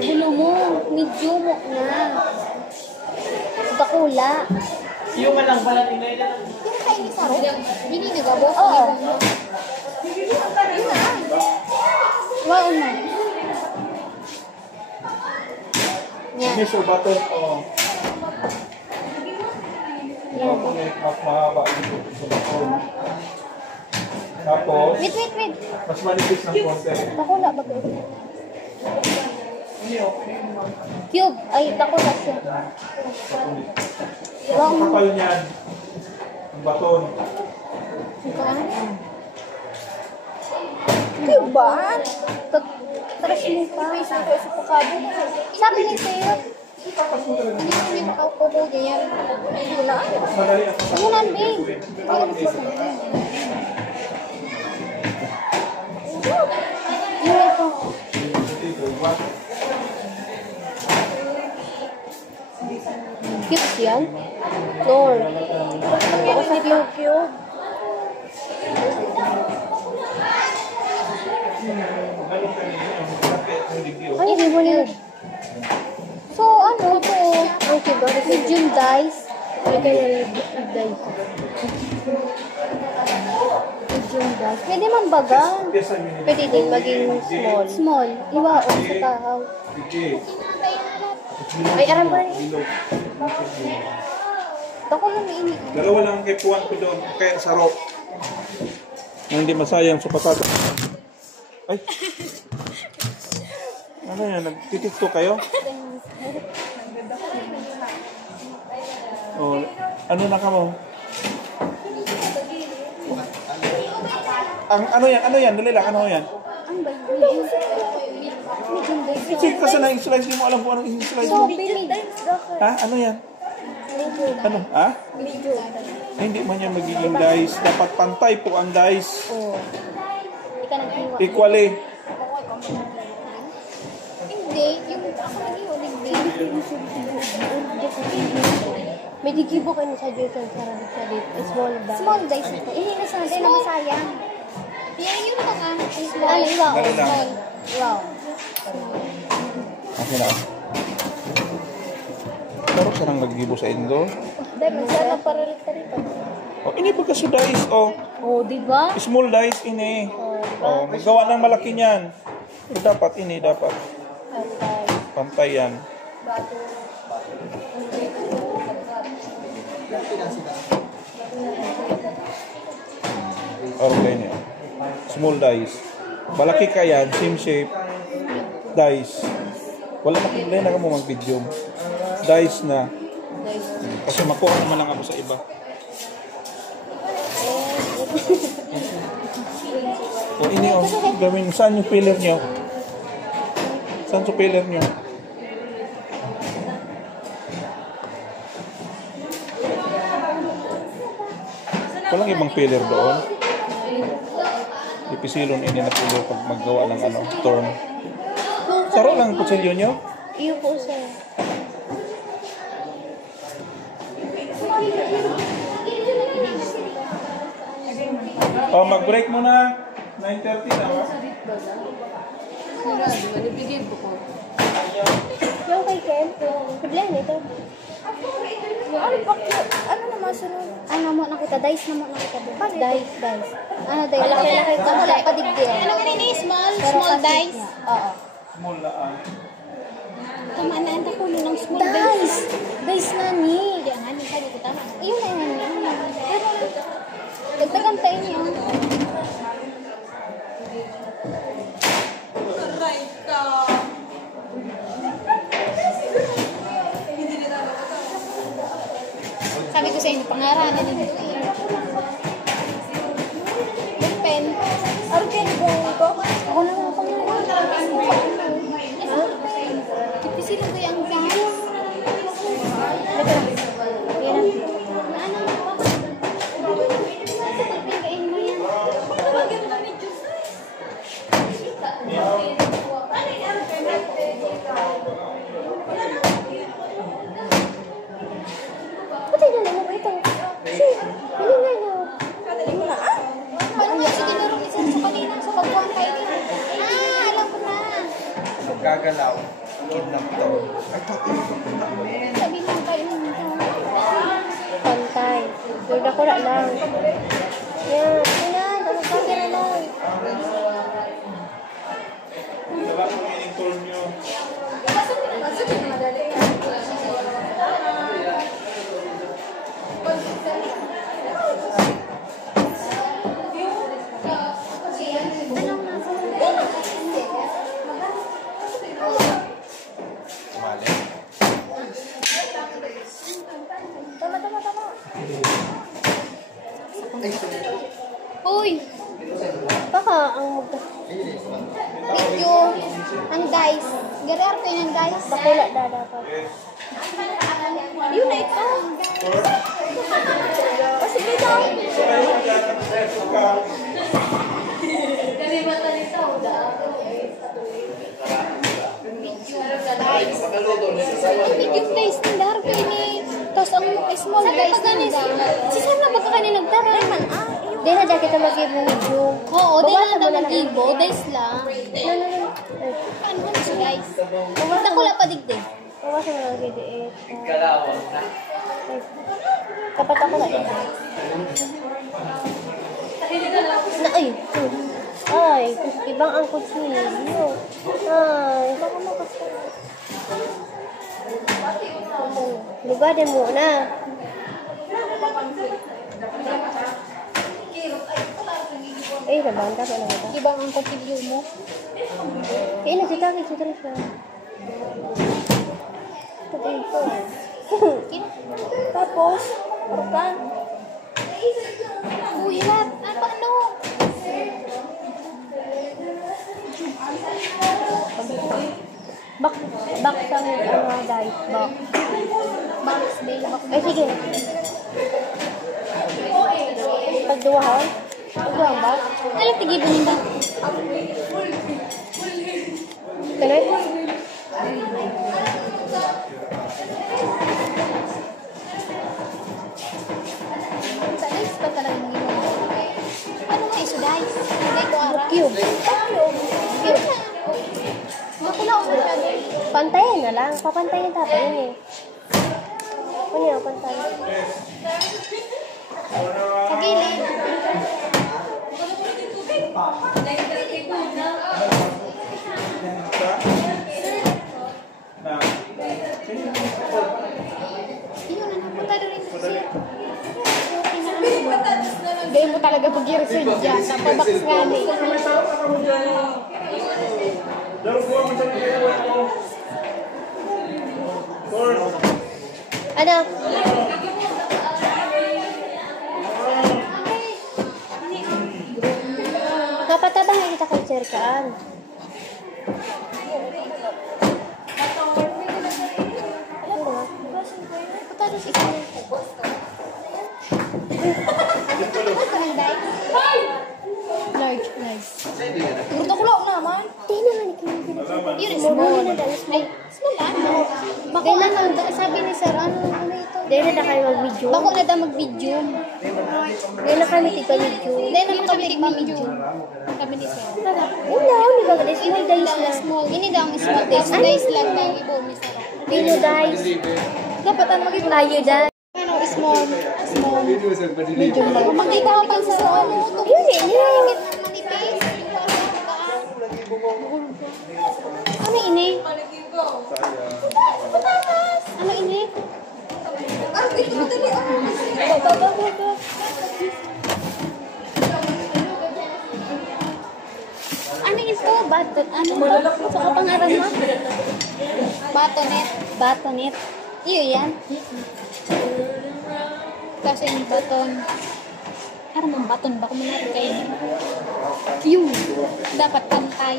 Gulo mo, medyo mo na. Dakula. Yung malang pala nila Yung kainin sa ro? Binili ba, boss? Oo. Yun na. Wow na. Yan. May subato oh. Yan. Mas mahaba yung subato. Tapos, Wait. mas manipis ng konti. Dakula ba kayo? Cube. Ay, dakula siya. Wow. Kapal niyan. Ang baton. Cube ba? Taras mo pa. Sabi ni Sir, hindi mo makaupo yan. Wala. Mas madali at mas Ano lang, babe? Yung ito. Cubes yan? Floor. Ako sa cube. Ganun Ay, hindi mo nila. So, ano to? Okay, bakit Medium dice. Lagay na lang dice. Medium dice. Pwede man baga. Pwede din maging small. Small. Iwaon sa tahaw. Sige. Ay, aram ko na rin. Ako lang ini. Dalawa lang ang kipuan ko doon. Kaya sa rope. Na hindi masayang sa patato. Ay! Ano yan? Nagtitikto kayo? Oh, ano na ka mo? Ang ano yan? Ano yan? Dali lang. Ano yan? Ang ba? Medium dice. Check kasi na i-slice. Di mo alam kung anong i-slice So, mo. Ha? Ano yan? Ano? Ha? Ay, hindi man yan magiging dice. Dapat pantay po ang dice. Oh. Hindi ka naghiwa. Equally. Hindi. Yung ako naghiwa. Hindi. May digibo kayo sa Jason sa dito. Small ba? Small dice ito. Inilis natin na masayang. Yun pa nga. Small. Ano, iwaon. Dali lang. Small. Wow. Okay na. Pero sarang naggibo sa indo. Dahil masaya para rin rito. Oh, ini ba kasi dice? Oh, Oh, di ba? small dice ini. Oh, magawa ng malaki niyan. Pero dapat ini, dapat. Pantay yan. Okay niya. Small dice. Malaki ka yan, same shape. Dice. Wala makilala na ka mo mag-video. Dice na. Kasi makuha naman lang ako sa iba. O ini o, gawin, saan yung pillar nyo? Saan yung pillar nyo? Walang ibang pillar doon. Ipisilon ini na pillar pag maggawa ng ano, turn. Saro lang ang kutsilyo nyo? Iyo po sir. O, mag-break muna. 9:30 na ba? Yung kay Ken, problema ito. Ano naman sunod? Ano mo nakita? Dice na mo nakita doon. Dice, dice. Ano dice? Malaki-laki Ito wala pa digdi. Ano ganun eh? Small? Small dice? Oo. Small laan. Tama na ang takulo ng small dice. Dice na ni. Hindi ang hanin ka dito tama. Iyon na yan. Dagdagan tayo niyo. Sabi ko sa inyo, pangaralan din ito eh. Yung pen. Ano pen ko? Ako na nga pangaralan. Ipisilin ko yung pen. Pati na lang mo ito. Sige, hindi na. Paano mo sige na rin isa sa kanina sa pagbuhan kayo din? Alam ko na. Gagalaw. Kidnap to. Sabi mo kayo nito. Pantay. Doon ako na lang. Yan. Yan. Tapos na lang. Wala ko yung turn nyo. Uy! Baka ang Video. Ang dice. Gari arte ng dice. bakula na dapat. Yun na ito. Kasi dito. Medium dice. Tindar ko ini. Tapos ang small dice. Si Sam na baka kanina nagtara. Di na dyan kita mag-ibong video. Oo, di na naman ibo. Dice lang. No. Ano mo siya guys? Nakula pa digdi. Kawas mo lang gidiit. Kalawang na. Kapat ako na ito. Na, ay, ibang ang kutsilyo. Ay, baka makasal. Lugadin mo na. Eh, nabanda ka na ito. Ibang ang kutilyo mo. Kailan si Taki, si Trisha. Tapos, orkan. Uy, lab. Ano? Bak sa guys, bak. Box, bail, box. Ay, sige. Pagduwahan? Pagduwahan ba? Alam, tigibon ba? Ganun? Sa guys pa talaga ng ano nga iso guys? Hindi ko ara. Cube. Cube. Nakula ko siya. Pantayin na lang. Papantayin dapat yun eh. Ano yung pantayin? Sa gilid. Na. Yun, napunta na rin siya. Hindi mo talaga pag-i-research dyan. Napabox nga ni. Ano? Kapatabang na kita kay Sirkaan. Punta na siya. Large, nice. Punta ko lang naman. Di naman ikaw. Yun, small. Ay, small ano? Bako ano, sabi ni sir, ano ito? Dahil na kayo mag-video. Bako na daw mag-video. Dahil na kami tigpa-video. Dahil naman kami tig-video. Kami ni sir. Yun lang, di ba? Small days lang. Small. Ini daw ang small days. Days lang na yung ibo ni sir. Video guys. Dapat ang mag-ibo. Tayo dyan. Ano, small. Small. Medium lang. Makita ka pa sa ano. Yun eh, yun. Manipis. Ano ini? Ano ini? Ano ito? Baton. Ano? Sa kapangaran mo? Batonet. Batonet. Iyo yan. Kasi yung baton. Ano mang baton ba? Kung manari kayo. Yun. Dapat pantay.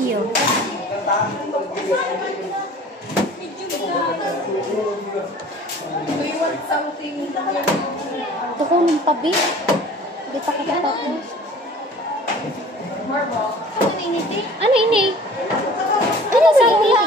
Iyo. Ito ko ng tabi. Hindi pa kita tapos. Ano ini? Ano ini? Ano sa hula?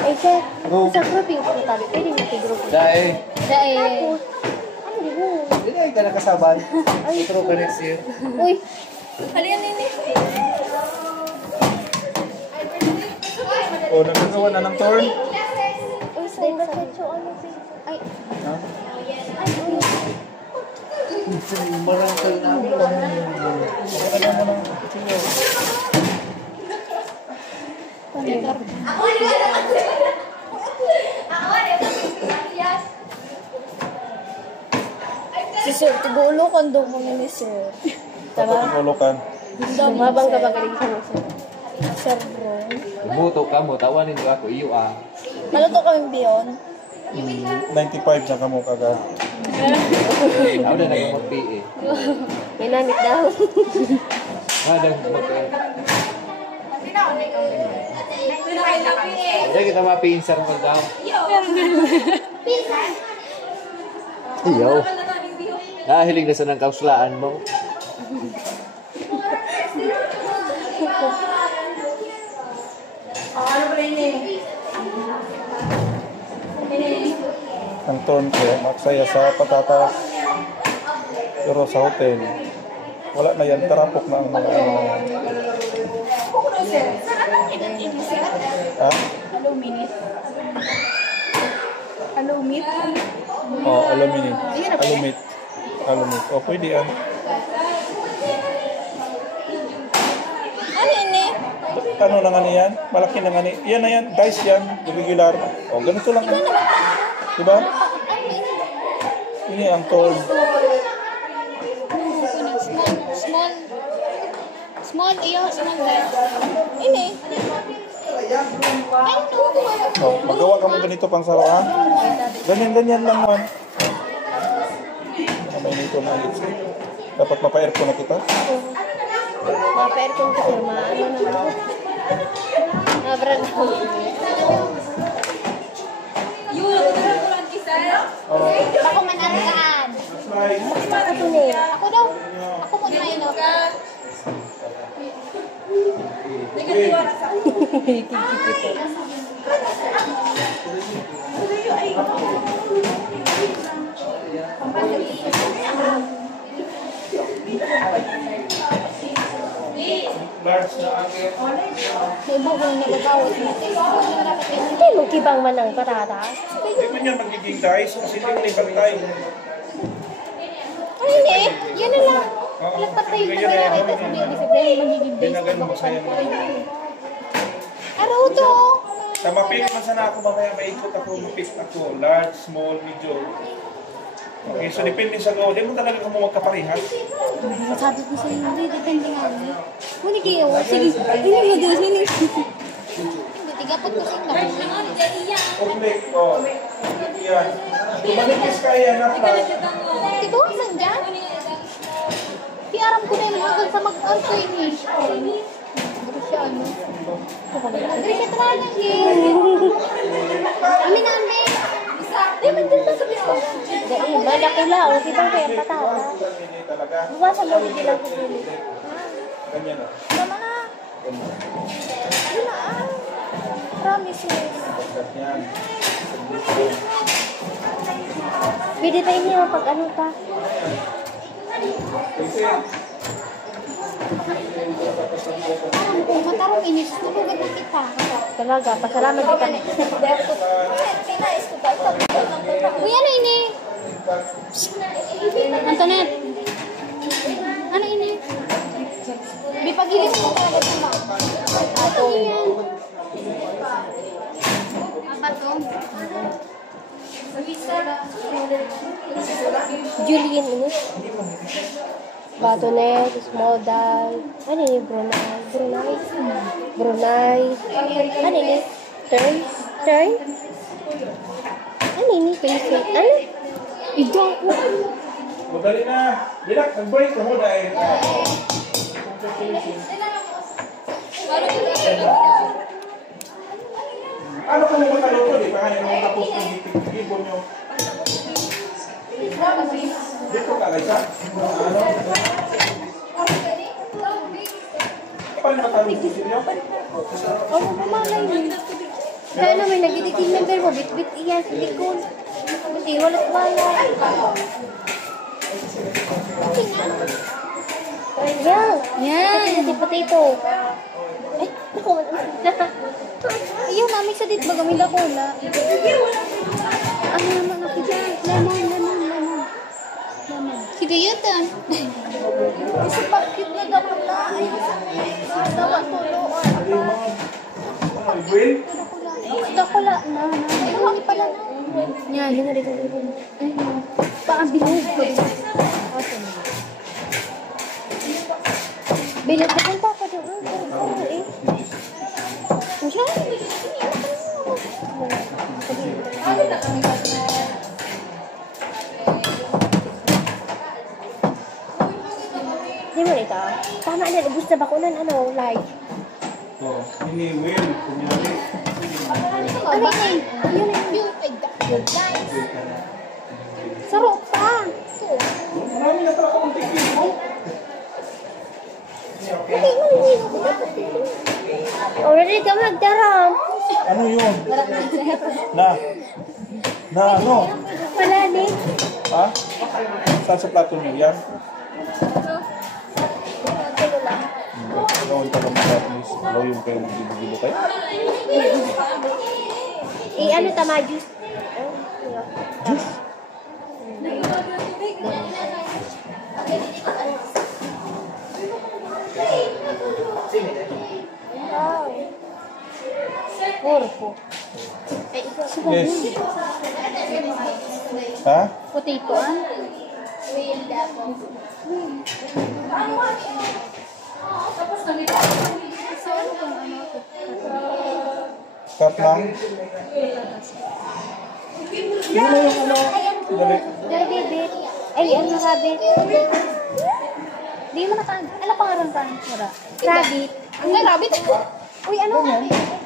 Eh, sir. Sa grouping ko tabi. Pwede mo tig-group. Dahil, Dahil. Ano di mo? hindi na ka nakasabay. Ito ka next year. Uy. Ano yan ini? O, nagagawa na ng turn. Uy, dahil na sa ano si... Ay. Ha? Marang kayo na ako. Si Sir, tigulo kan doon kami ni Sir. Tama? Tulukan. Lumabang ka ba galing sa ni Sir? Sir, bro. Bumuto ka mo, tawanin ko ako, iyo ah. Maluto kami biyon. 95 na kamo kaga. Ako na naging mag-PA. May namit daw. Hadang Hindi kita mapinsar mo daw. Iyaw. Nahilig na sa nang kauslaan mo. Ano ba rin eh? Ang ton ko, magsaya sa patatas. Pero sa hotel, wala na yan, tarapok na ang mga ano na yan. Ha? Alumit. Oh, alumini. Alumit. Alumit. O, pwede yan. Ano ini? Ano na nga yan? Malaki na nga ni. Yan na yan. Dice yan. Regular. O, ganito lang. Diba? Ini ang ton. Small, iyo, small guys. Ini. O, magawa ka mo ganito pang saro, ha? Ganyan-ganyan lang man. May nito na dapat mapa-aircon na kita. Mapa-air kong kasama. Ano naman? Nabrad ako. Ako man ang saan. Ako na eh. Ako daw. Ako mo na yun. Large na agad. May bubong na gagawin natin. Hindi mo kibang man ang patatas. Hindi man yan magiging dice kasi hindi libantay. Ano ini? Yun na lang. Lagpat tayo na kaya ito sa mga disipline magiging base. Binagan mo sayang. Araw to. Sa mapili man sana ako mamaya maikot ako, mapit ako. Large, small, medium. Okay, so depende sa go. Hindi mo talaga kung magkaparehas. Sabi ko sa'yo, hindi, depende nga. Muna kayo, sige, hindi mo doon, hindi. Hindi, tigapot ko sa'yo. Oblique, oh. Yan. Tumanipis kaya na flat. Ito, saan dyan? Piaram ko na yung mga sa mag-alto yun eh. Ano siya, ano? Hindi siya tala lang eh. Amin na, amin. Di, magdun sa bisko. Dahil, malaki lang. Kibang kaya patatas. Hindi talaga. Buwasan mo hindi lang kukulit. Ganyan na. Tama na. Yun na, ah. Promise me. Yan. Pwede tayo niya pag ano pa. Kung matarong inis, nabugat na kita. Talaga, pasalamat kita. Uy, ano ini? Antoinette. Ano ini? Bipagilip mo talaga sa ato. Apa to? Julian ini. Batonet, small die. Ano ini? Brunei. Brunei. Brunei. Ano ini? Turn. Turn. Ano ini? Philippine. Ano? Ito. Madali na. Dilak, nag-break ka mo dahil. Ano kung mo mataluto, di ba? Yung mga tapos ng hipon nyo. Dito ka, Liza. Ano? Paano mataluto nyo? Ano ba malay mo? Kaya naman, nag-editing member mo, bit-bit iyan sa likod. Kasi walat wala. Yan. Yan. Kasi potato. Ay, naku. Ayaw namin sa dit bagamila ko na. Ano naman ako dyan? Lemon. Sige yun ah. Isa pa cute na daw na. Ayaw sa dawa tulo or apa. Will? Gusto ko la na. Ano pala na? Yan, yun na rin. Paambilog ko. Bilog na punta ako doon. Eh. Diyan. Di mo ito. Tama na, ubus na bakunan. Ano, like. Oh, ini Will. Kunyari. Ano ba? Yun. Guys. Sarap pa. dito. Marami na pala akong tigil. Hindi mo niligo ko dapat dito. Already ka magdarang. Ano yun? Na ano? Wala ni. Ha? Saan sa plato niyo? Yan? Gawin ka lang mga please. Alaw yung kayo mag-gibo kayo. Ano tama, juice? Juice? Porpo. Yes. Ha? Potato, ah? Cut lang? Yun na yung ano. Dali. Rabbit. Ay, ano rabbit? Di mo na kan. Ano pangalan ka? Rabbit. Ang rabbit? Uy, ano?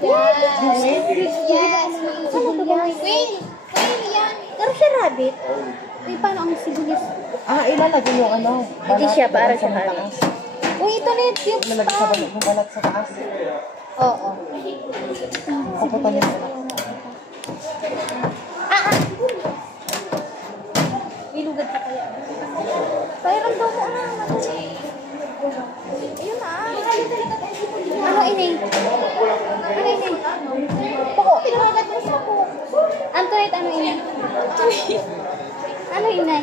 Yes. Ano to ba? Whale. Whale yan. Pero siya rabbit. Uy, paano ang sibuyas? Ilalagay yung ano. Hindi siya, para siya rabbit. Uy, ito na yung tube Ilalagay sa balat, yung balat sa taas. Oo. Puputan yung balat. Ilugad ka kaya. Pairam daw mo na. Ayun na. Ano ini? Ano ini? Poko. Pinagagad mo sa poko. Antoinette, ano ini? Ano ini?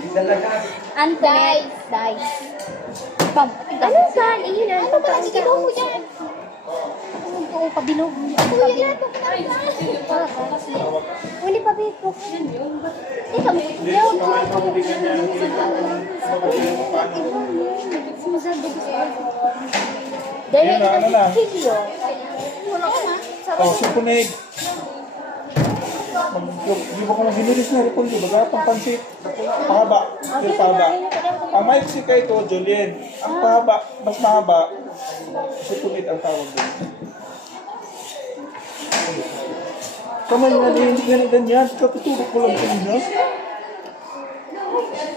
Antoinette. Dice. Pam. Ano saan? Iyon na. Ano ba? Sige mo dyan. Oo, pabilog. Kuya yan. Hindi pa bito. Ito, Yan na, ano na? wala ka na. Oh, supunig. Di ba kung ginulis na rin di ba? Pangpansit. Pahaba. Yung pahaba. Ang maiksi ka ito, Julien. Ang pahaba, mas mahaba. Supunit ang tawag doon. Kamay na rin, hindi ganyan. Katutulog ko lang kanina.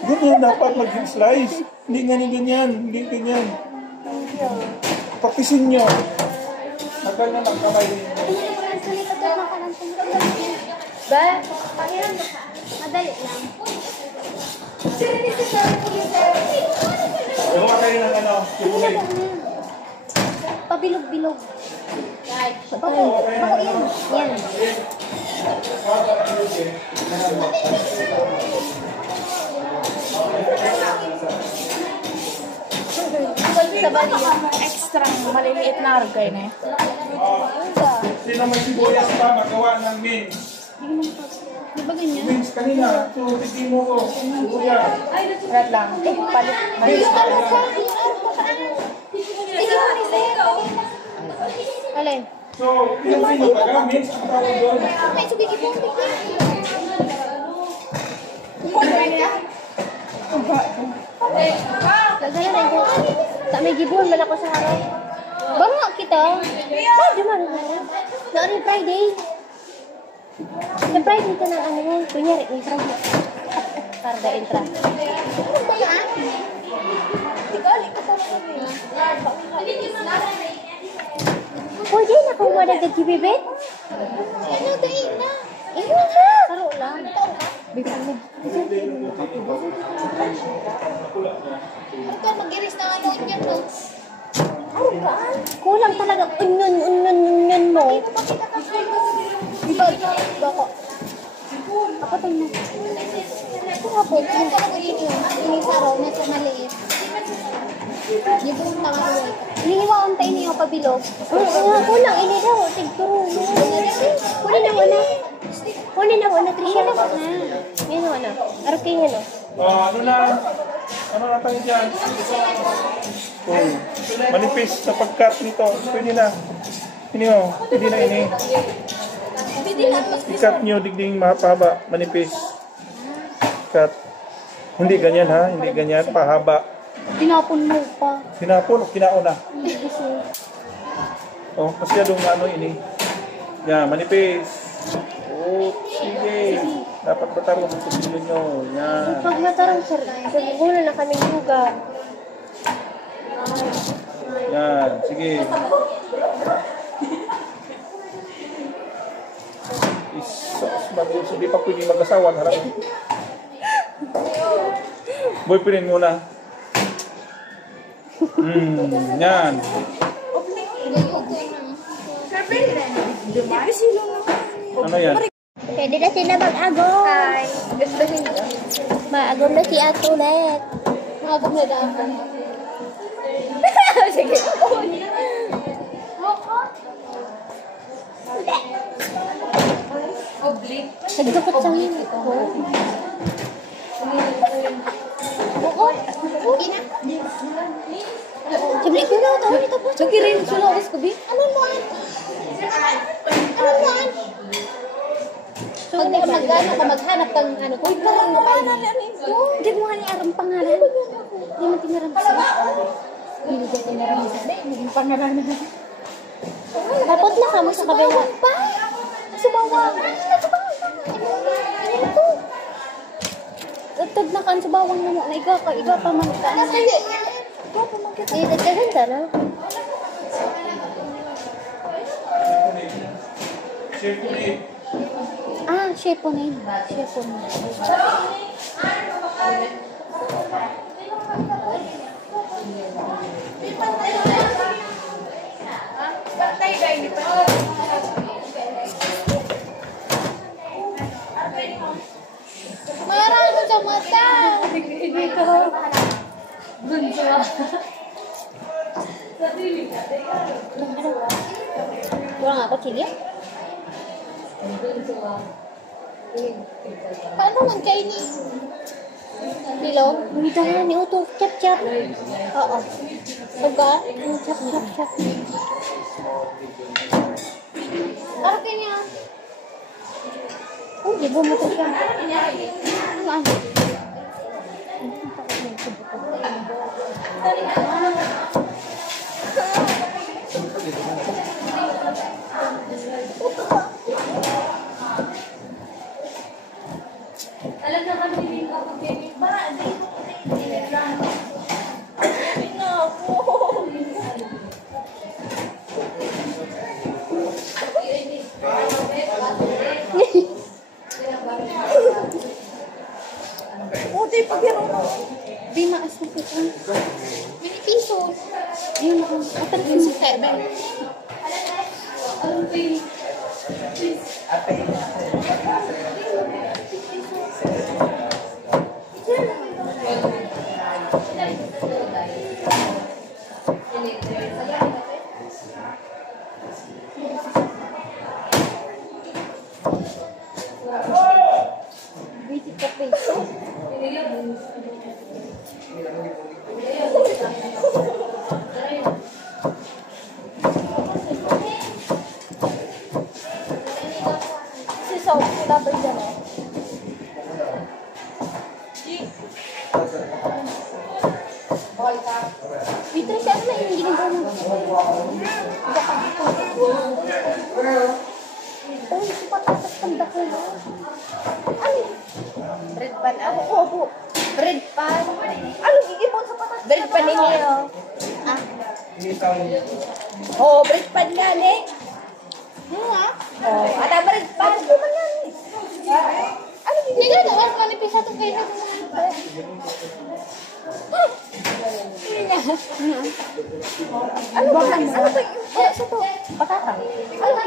Ganyan dapat mag-slice. Hindi ganyan. Hindi ganyan. Pakisin nyo. Nagal na lang kamay rin. Ba? Pakiram mo ka. Madali lang. Gawa kayo ng ano, supunit. Pabilog-bilog. Bako yan. Yan. Sa bali yung extra maliliit na argay na Sino may sibuyas pa magawa ng mince? Di ba ganyan? Mince kanina, so tigin mo ko. Sibuyas. Red lang. Palit. Maliit na lang. Alin? So, yung pinataga, mince ang tawag doon. May sugigi po. Lagay na ko. Tak may gibon man ako sa harap. Banga kita. Pwede man. Naari Friday. Sa Friday ka na ano. Kunyari, may Friday. Karga intra. Ano ba yan? Pwede na kung wala nagkibibit? Ano tayo na? Iyo na. Karo lang. Bipang na. Ito, mag-iris na ano niya to. Kulang talaga. Unyon mo. Iba ko. Ako tayo na. Ito nga po. Ito talaga yun yun. Inisaro. Medyo maliit. Yung tama ko. Inihiwa ang tayo niyo pabilog. Kulang. Ini daw. Tigturo. Kunin na wala. Kunin na wala. Trisha na ba? Yan wala. Araking yan o. Ano na tayo dyan? Oh, manipis sa pagkat nito. Pwede na. Ini o. Pwede na ini. I-cut nyo digding mapaba. Manipis. Cut. Hindi ganyan ha. Hindi ganyan. Pahaba. Tinapon mo pa. Sinapon o kinauna? Hindi gusto. Oh, masyadong ano ini. Yan, manipis. Oh, sige. Dapat matarong ang kutsilyo nyo. Yan. Pag matarang sir, siguro na kaming lugar. Yan. Sige. Isos, mag-isos. Hindi pa pwede mag-asawa. Harap. Boyfriend muna. Yan. Ano yan? Pwede na sila mag-agom. Hi. Mag-agom na si Ato ulit. Magagam na daan. Sige. Nagdukot sa amin. Oo. Okay na. Sabli ko na, tawag nito po. Sige rin, sulawis ko, Bi. Ano mo an? Ano mo an? Pag magano ka, maghanap kang ano, uy, parang mo kayo. Hindi mo nga ni Arang pangalan. Hindi mo tinaram siya. Hindi ka tinaram sa day, hindi pangalan. Dapat na kamo sa kabila. Sumawang. Tagtag na kan sa bawang na mo. Na iga pa man ka. Hindi, ganda na. Chef Punit. Ah, Sheponin. Sheponin. Marang ko sa mata. Kurang ako, Chilio? Paano man Chinese? Bilog? Hindi na, ni Uto. Chap-chap. Oo. Suga? Chap-chap-chap. Parang kanya. Oh, di ba mo ito siya? Ano ano? Di maas na kita. Mini piso. Ayun ako. Atal ko Piso 7. Visit ka peso. Si Sob, wala ba dyan eh? Witry siya na hindi ginagawa mo. Oh, si patatas tanda ko na. Ano? Bread pan ah. Opo. Bread pan. Ano gigibon sa patatas? Bread pan ninyo. Ah. Oh, bread pan nga ni. Oh, ada bread pan. Ano hindi ka naman kung ano pisa itong kayo Ano ba? Ano ba? Ano sa to? Patata. Ano ba?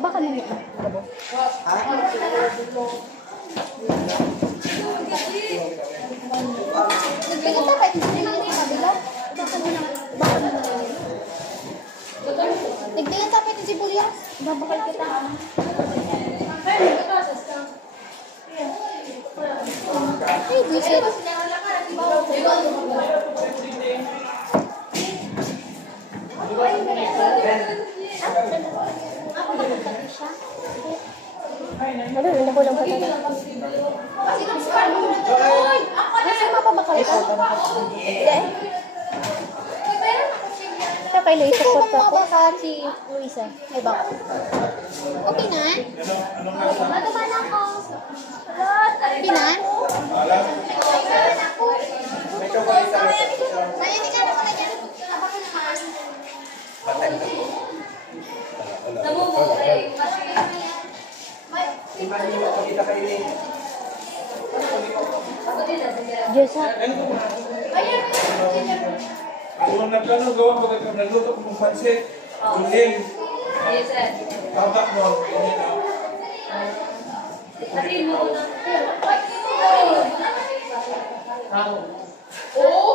Baka nila. Nagbigay ka kahit hindi lang yung kabila. Baka nila. Nagdigan sa pwede sibuyas. Babakal kita. Ay, buset. Ano? Ano ko lang patata? Nasa mapabakal ka? Tap kay Luisa Kasi po kung mabasa si Luisa. May baka. Okay na? Matuman ako. Okay na? Kaya hindi ka na pala dyan. Abangan naman. Diyos ha. Kung nagkano gawa pagka kang nagluto ko ng pansit, uling. Tabak mo. Oo.